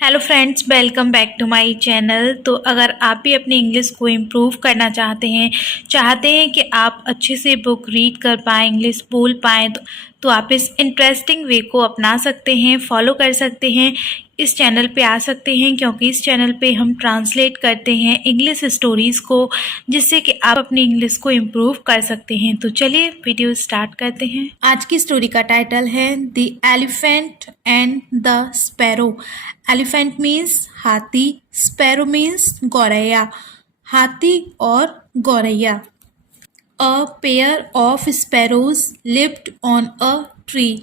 Hello friends, welcome back to my channel. तो अगर आप भी अपनी इंग्लिश को इम्प्रूव करना चाहते हैं कि आप अच्छे से बुक रीड कर पाएँ, इंग्लिश बोल पाएँ, तो आप इस इंटरेस्टिंग वे को अपना सकते हैं, फॉलो कर सकते हैं, इस चैनल पे आ सकते हैं, क्योंकि इस चैनल पे हम ट्रांसलेट करते हैं इंग्लिश स्टोरीज़ को, जिससे कि आप अपनी इंग्लिश को इम्प्रूव कर सकते हैं। तो चलिए वीडियो स्टार्ट करते हैं। आज की स्टोरी का टाइटल है the elephant and the sparrow. Elephant means हाथी, स्पैरो मीन्स गौरैया, हाथी और गौरैया। A pair of sparrows lived on a tree.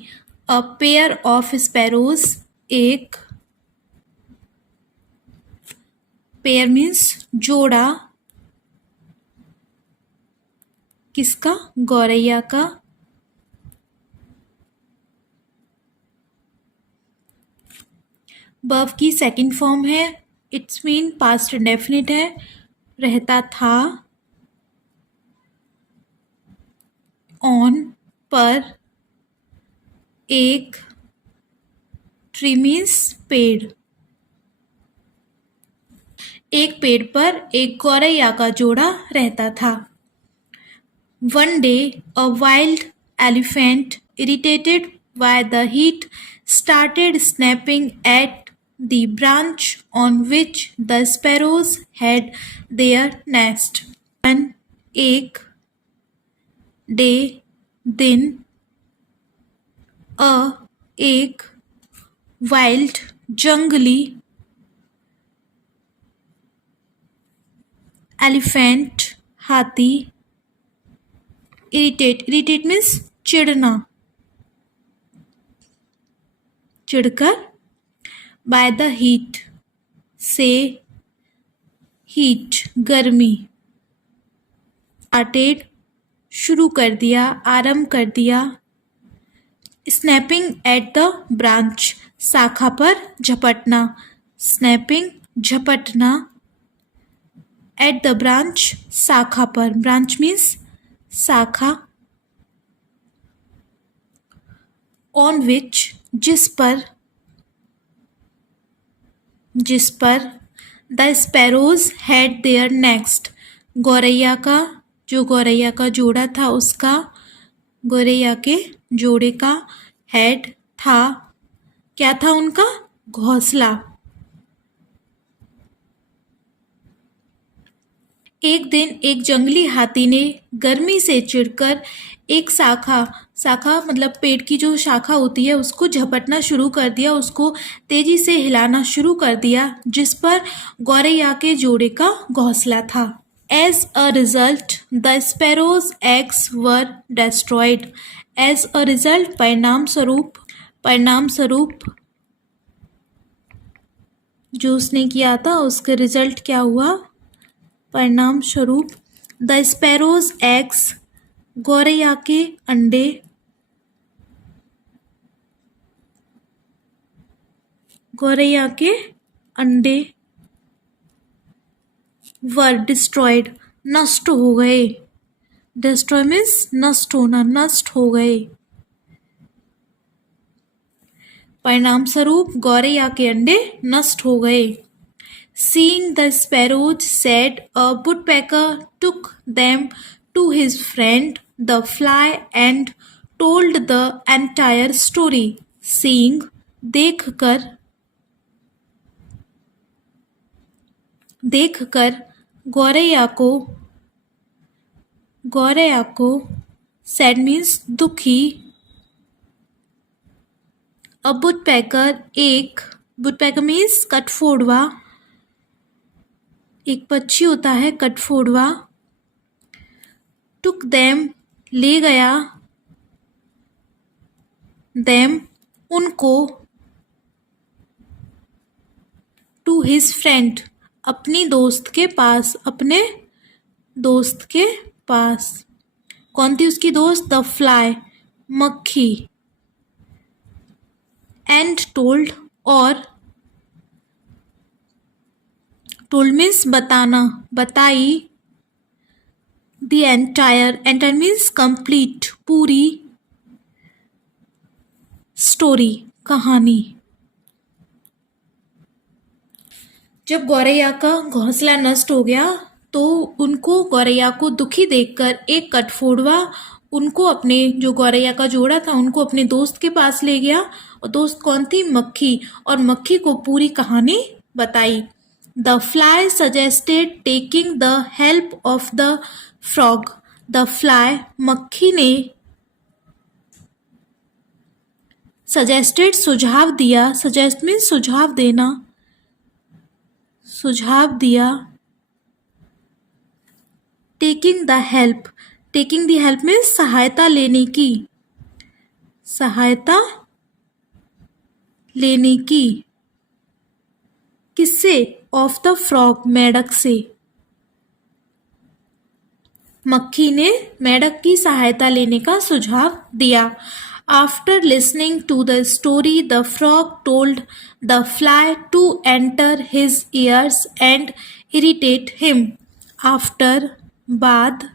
A pair of sparrows, एक पेयर मीन्स जोड़ा, किसका? गौरैया का। वर्ब की सेकंड फॉर्म है, इट्स मीन पास्ट इंडेफिनिट है, रहता था। ऑन पर, एक, ट्री मीन्स पेड़, एक पेड़ पर एक गौरैया का जोड़ा रहता था। One day, a wild elephant, irritated by the heat, started snapping at the branch on which the sparrows had their nest. एक, day, दिन, एक, wild, जंगली, elephant, हाथी, इरिटेट मीन्स चिढ़ना, चिढ़कर, बाय द हीट से, हीट गर्मी, स्टार्टेड शुरू कर दिया, आरंभ कर दिया, स्नैपिंग एट द ब्रांच शाखा पर झपटना, स्नैपिंग झपटना, एट द ब्रांच शाखा पर, ब्रांच मीन्स शाखा, ऑन विच जिस पर, the sparrows had there next गौरैया का, जो गौरैया का जोड़ा था उसका, गौरैया के जोड़े का, हैड था, क्या था उनका? घोंसला। एक दिन एक जंगली हाथी ने गर्मी से चिढ़कर एक शाखा मतलब पेड़ की जो शाखा होती है उसको झपटना शुरू कर दिया, उसको तेजी से हिलाना शुरू कर दिया, जिस पर गौरैया के जोड़े का घोंसला था। As a result the sparrow's eggs were destroyed. As a result परिणाम स्वरूप जो उसने किया था उसके रिजल्ट क्या हुआ? परिणाम स्वरूप द स्पैरोज एग्स, गौरैया के अंडे, गौरैया के अंडे, वर डिस्ट्रॉयड, नष्ट हो गए, डिस्ट्रॉय मीन्स नष्ट होना, नष्ट हो गए। परिणाम स्वरूप गौरैया के अंडे नष्ट हो गए। Seeing the sparrows said, a woodpecker took them to his friend the fly and told the entire story. Seeing, देखकर गौरैया सैड मीन्स दुखी, a woodpecker एक, woodpecker मीन्स कठफोड़वा, एक पक्षी होता है कठफोड़वा, टुक देम ले गया, देम उनको, टू हिज फ्रेंड अपनी दोस्त के पास, अपने दोस्त के पास। कौन थी उसकी दोस्त? द फ्लाई, मक्खी, एंड टोल्ड और, टोल्ड मीन्स बताना, बताई, द एंटायर मीन्स कंप्लीट, पूरी, स्टोरी कहानी। जब गौरैया का घोंसला नष्ट हो गया तो उनको गौरैया को दुखी देखकर एक कटफोड़वा उनको अपने जो गौरैया का जोड़ा था उनको अपने दोस्त के पास ले गया। और दोस्त कौन थी? मक्खी। और मक्खी को पूरी कहानी बताई। The fly suggested taking the help of the frog. The fly, मक्खी ने सजेस्टेड, सुझाव दिया। सजेस्ट मीन्स सुझाव देना, सुझाव दिया। Taking the help, taking the help means सहायता लेने की, सहायता लेने की। किससे? ऑफ द फ्रॉग, मेढक से। मक्खी ने मेढक की सहायता लेने का सुझाव दिया। After listening to the story the frog told the fly to enter his ears and irritate him. After, बाद,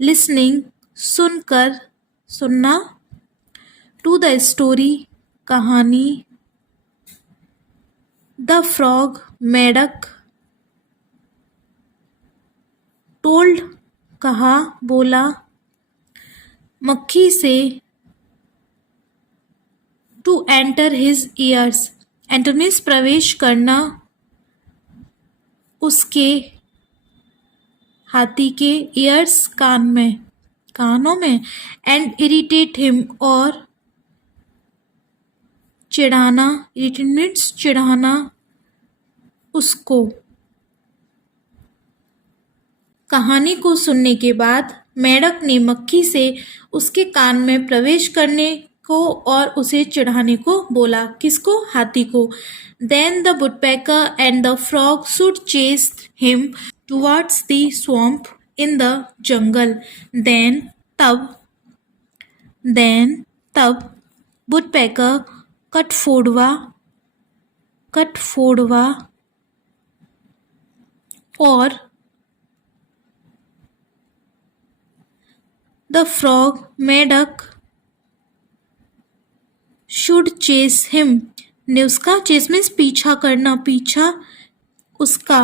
लिसनिंग, सुनकर, सुनना, टू द स्टोरी, कहानी, द फ्रॉग, मेढक, टोल्ड, कहा, बोला, मक्खी से, to enter his ears, enter means प्रवेश करना, उसके, हाथी के, ईयर्स कान में, कानों में, एंड इरिटेट हिम, और चिढ़ाना, इरिटेट मीन्स चिढ़ाना, उसको। कहानी को सुनने के बाद मेढक ने मक्खी से उसके कान में प्रवेश करने को और उसे चिढ़ाने को बोला। किसको? हाथी को। Then the woodpecker and the frog should chase him towards the swamp in the jungle. तब woodpecker, कटफोड़वा और the frog, मेढक, should chase him, ने उसका, chase means पीछा करना, पीछा उसका,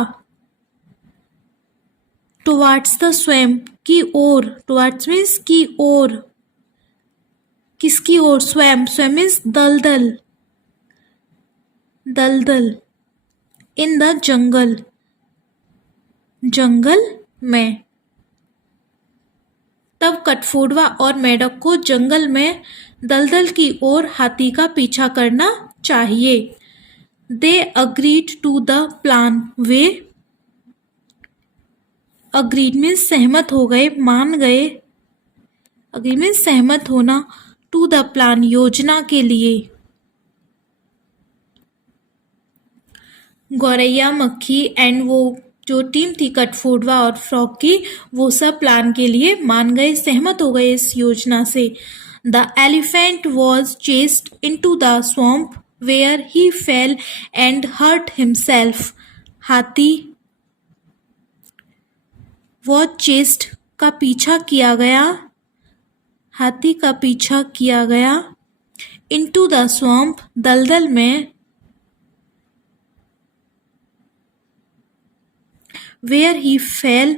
towards the swamp, की ओर, towards means की ओर, किसकी ओर? swamp, swamp means दलदल, दलदल, in the jungle, जंगल में। तब कटफोड़वा और मेढक को जंगल में दलदल की ओर हाथी का पीछा करना चाहिए। They agreed to the plan, वे अग्रीड मीन्स सहमत हो गए, मान गए, अग्री मीन्स सहमत होना, टू द प्लान, योजना के लिए। गौरैया, मक्खी एंड वो जो टीम थी कटफोड़वा और फ्रॉग की, वो सब प्लान के लिए मान गए, सहमत हो गए इस योजना से। The elephant was chased into the swamp where he fell and hurt himself. हाथी, वॉज चेस्ड का पीछा किया गया, हाथी का पीछा किया गया, इनटू द स्वॉम्प, दलदल में, where he fell,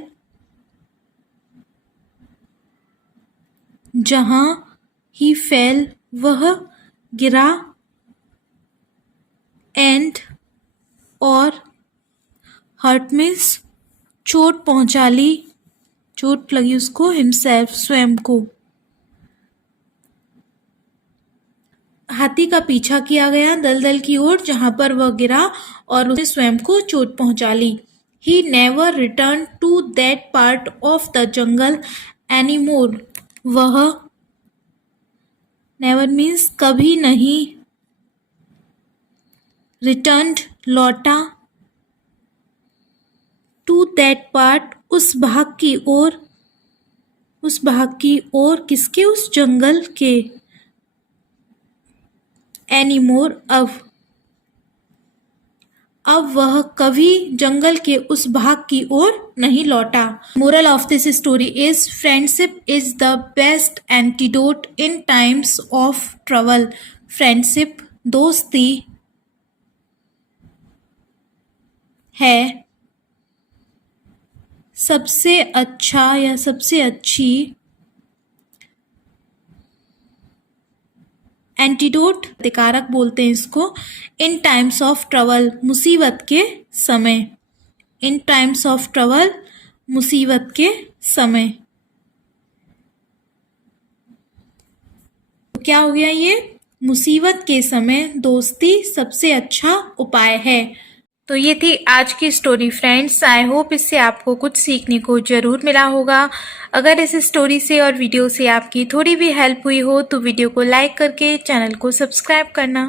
जहां, he fell, वह गिरा, and, और, hurt means चोट पहुंचा ली, चोट लगी उसको, himself, स्वयं को। हाथी का पीछा किया गया दलदल की ओर जहां पर वह गिरा और उसे स्वयं को चोट पहुंचा ली। He never returned to that part of the jungle anymore. वह, never means कभी नहीं, returned, लौटा, to that part, उस भाग की ओर, उस भाग की ओर, किसके? उस जंगल के। anymore, अब वह कभी जंगल के उस भाग की ओर नहीं लौटा। Moral of this story is friendship is the best antidote in times of trouble. Friendship, दोस्ती, है सबसे अच्छा या सबसे अच्छी एंटीडोट प्रतिकारक बोलते हैं इसको इन टाइम्स ऑफ ट्रबल मुसीबत के समय इन टाइम्स ऑफ ट्रबल मुसीबत के समय तो क्या हो गया ये मुसीबत के समय दोस्ती सबसे अच्छा उपाय है। तो ये थी आज की स्टोरी फ्रेंड्स। आई होप इससे आपको कुछ सीखने को ज़रूर मिला होगा। अगर इस स्टोरी से और वीडियो से आपकी थोड़ी भी हेल्प हुई हो तो वीडियो को लाइक करके चैनल को सब्सक्राइब करना।